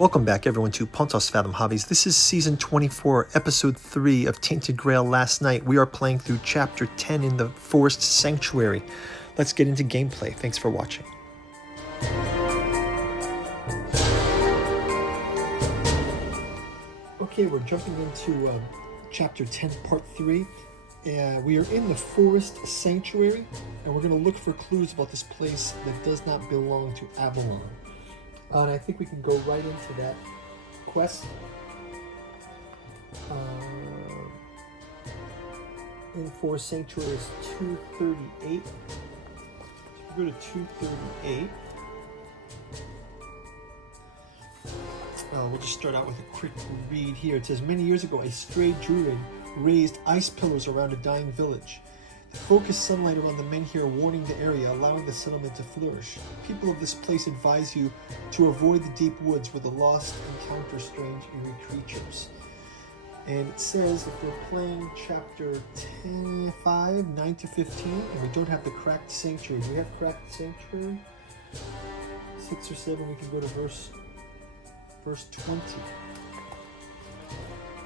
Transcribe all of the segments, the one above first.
Welcome back, everyone, to Pontos Fathom Hobbies. This is Season 24, Episode 3 of Tainted Grail Last Night. We are playing through Chapter 10 in the Forest Sanctuary. Let's get into gameplay. Thanks for watching. Okay, we're jumping into Chapter 10, Part 3. We are in the Forest Sanctuary, and we're going to look for clues about this place that does not belong to Avalon. And I think we can go right into that quest. In Forest Sanctuary is 238. So if we go to 238, we'll just start out with a quick read here. It says, many years ago, a stray druid raised ice pillars around a dying village. The focused sunlight around the menhir warming the area, allowing the settlement to flourish. People of this place advise you to avoid the deep woods where the lost encounter strange, eerie creatures. And it says if we're playing chapter 10, 5, 9 to 15, and we don't have the cracked sanctuary. Do we have cracked sanctuary? 6 or 7, we can go to verse 20.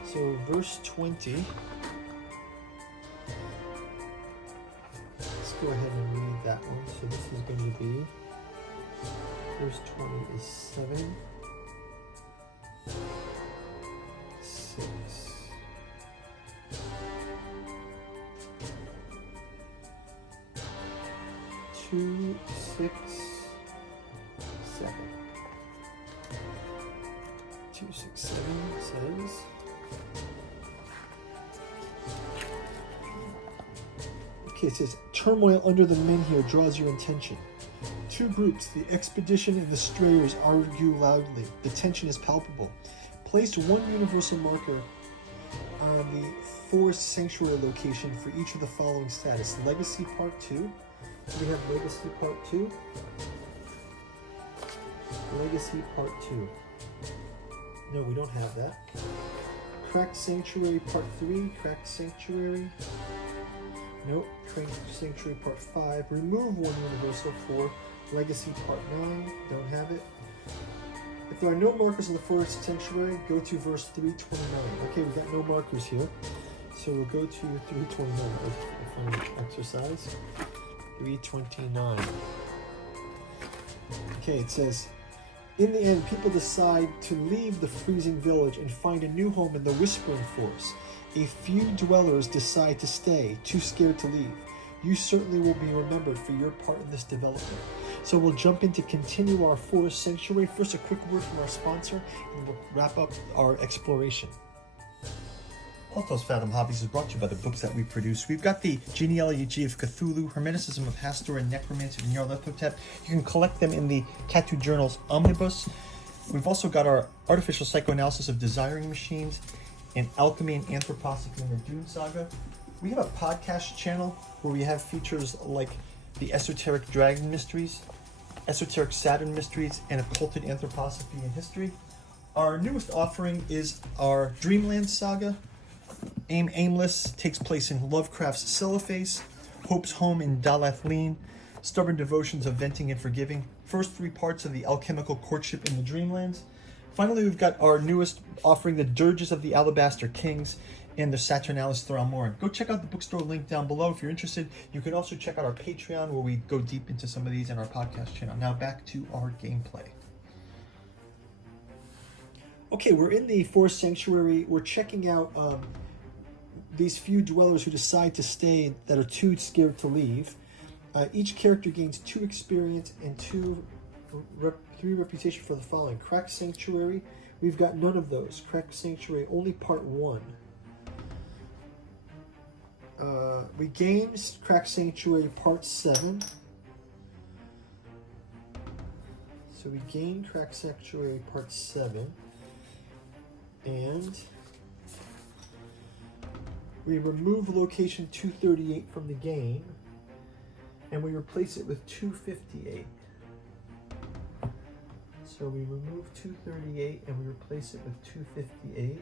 So verse 20. Let's go ahead and read that one. So this is going to be, verse 20 is 7, 6, 2, 6, 7. 2, 6, 7 says, it says, turmoil under the menhir draws your attention. Two groups, the expedition and the strayers, argue loudly. The tension is palpable. Place one universal marker on the Forest Sanctuary location for each of the following status. Legacy Part 2. Do we have Legacy Part 2? Legacy Part 2. No, we don't have that. Cracked Sanctuary Part 3. Cracked Sanctuary. Nope. Cracked Sanctuary Part 5. Remove one universal for Legacy Part 9. Don't have it. If there are no markers in the Forest Sanctuary, go to verse 329. Okay, we've got no markers here. So we'll go to 329. Let's find exercise. 329. Okay, it says, in the end, people decide to leave the freezing village and find a new home in the Whispering Forest. A few dwellers decide to stay, too scared to leave. You certainly will be remembered for your part in this development. So we'll jump in to continue our Forest Sanctuary. First, a quick word from our sponsor, and we'll wrap up our exploration. Pontos Fathom Hobbies is brought to you by the books that we produce. We've got the Genealogy of Cthulhu, Hermeticism of Hastur, and Necromancy of Nyarlathotep. You can collect them in the Tattoo Journals Omnibus. We've also got our Artificial Psychoanalysis of Desiring Machines, and Alchemy and Anthroposophy in the Dune Saga. We have a podcast channel where we have features like the Esoteric Dragon Mysteries, Esoteric Saturn Mysteries, and Occulted Anthroposophy and History. Our newest offering is our Dreamland Saga. Aimless takes place in Lovecraft's Cellophase, Hope's Home in Dalathleen, Stubborn Devotions of Venting and Forgiving, first 3 parts of the Alchemical Courtship in the Dreamlands. Finally, we've got our newest offering, the Dirges of the Alabaster Kings and the Saturnalis Thramoran. Go check out the bookstore link down below if you're interested. You can also check out our Patreon where we go deep into some of these and our podcast channel. Now back to our gameplay. Okay, we're in the Forest Sanctuary. We're checking out these few dwellers who decide to stay that are too scared to leave. Each character gains 2 experience and 3 reputation for the following. Cracked Sanctuary, we've got none of those. Cracked Sanctuary, only Part 1. We gained Cracked Sanctuary Part 7. So we gained Cracked Sanctuary Part 7. And we remove location 238 from the game. And we replace it with 258. So we remove 238 and we replace it with 258.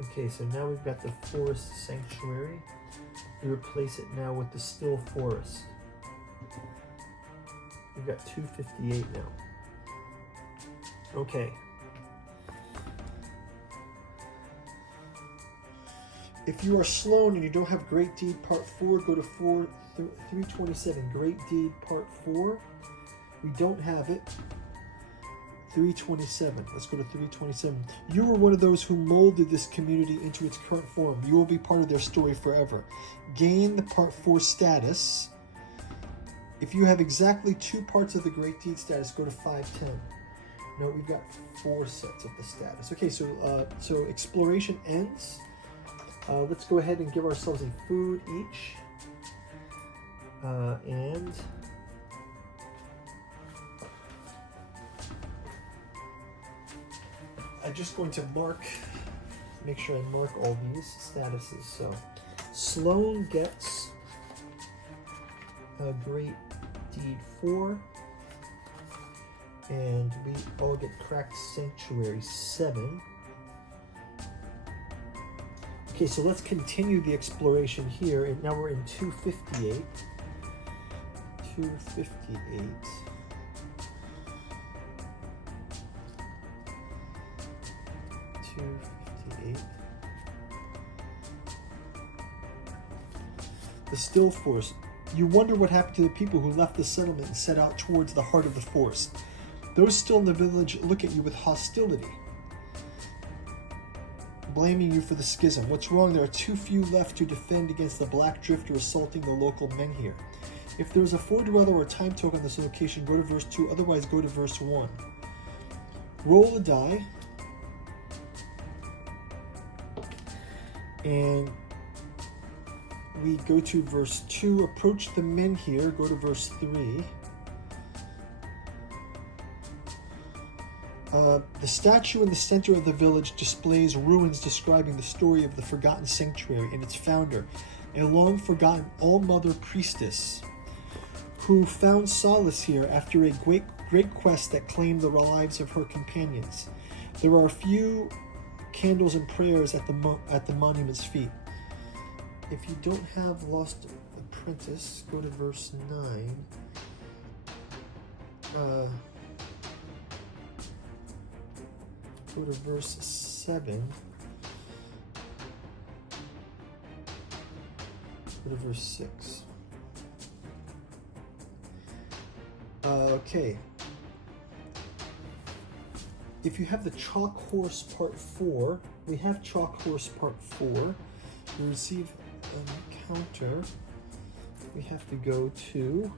Okay, so now we've got the Forest Sanctuary. We replace it now with the still forest. We've got 258 now. Okay. If you are Sloan and you don't have Great Deed Part 4, go to 327. Great Deed Part 4. We don't have it. 327. Let's go to 327. You were one of those who molded this community into its current form. You will be part of their story forever. Gain the Part 4 status. If you have exactly 2 parts of the Great Deed status, go to 510. No, we've got 4 sets of the status. Okay, so exploration ends. Let's go ahead and give ourselves a food each. And I'm just going to make sure I mark all these statuses. So Sloan gets a Great Deed 4. And we all get Cracked Sanctuary 7. Okay, so let's continue the exploration here, and now we're in 258. 258. 258. The Still Forest. You wonder what happened to the people who left the settlement and set out towards the heart of the forest. Those still in the village look at you with hostility, blaming you for the schism. What's wrong? There are too few left to defend against the Black Drifter assaulting the local men here. If there is a foredweller or a time token on this location, go to verse 2. Otherwise, go to verse 1. Roll a die. And we go to verse 2. Approach the men here. Go to verse 3. The statue in the center of the village displays ruins describing the story of the Forgotten Sanctuary and its founder, a long-forgotten all-mother priestess who found solace here after a great quest that claimed the lives of her companions. There are a few candles and prayers at the monument's feet. If you don't have Lost Apprentice, go to verse 9. Go to verse 7. Go to verse 6. Okay. If you have the Chalk Horse Part 4, we have Chalk Horse Part 4. We receive an encounter. We have to go to...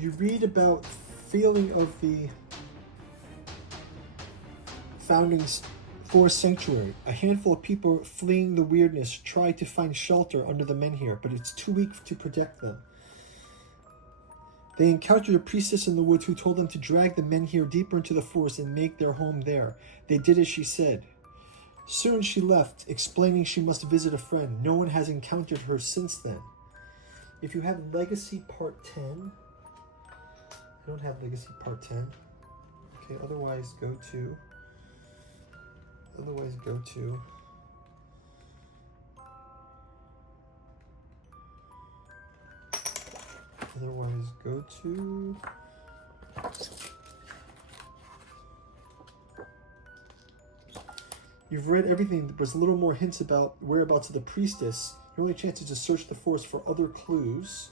You read about feeling of the founding forest sanctuary. A handful of people fleeing the weirdness try to find shelter under the men here, but it's too weak to protect them. They encountered a priestess in the woods who told them to drag the men here deeper into the forest and make their home there. They did as she said. Soon she left, explaining she must visit a friend. No one has encountered her since then. If you have Legacy Part 10... I don't have Legacy Part 10. Okay, otherwise go to... Otherwise go to... You've read everything. There's a little more hints about whereabouts of the priestess. Your only chance is to search the forest for other clues.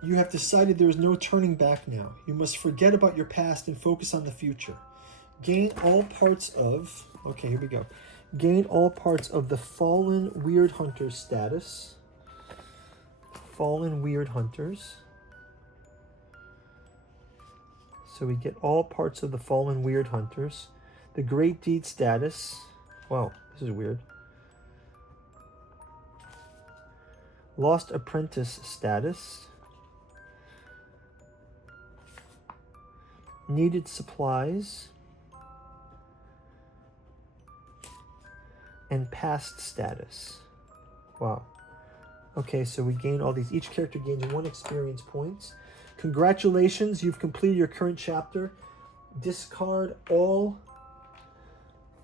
You have decided there is no turning back now. You must forget about your past and focus on the future. Gain all parts of... Okay, here we go. Gain all parts of the Fallen Weird Hunter status. Fallen Weird Hunters. So we get all parts of the Fallen Weird Hunters. The Great Deed status. Wow, this is weird. Lost Apprentice status. Needed supplies. And past status. Wow. Okay, so we gain all these. Each character gains 1 experience point. Congratulations, you've completed your current chapter. Discard all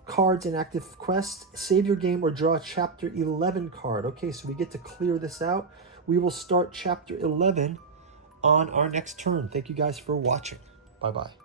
cards in active quests. Save your game or draw a chapter 11 card. Okay, so we get to clear this out. We will start chapter 11 on our next turn. Thank you guys for watching. Bye-bye.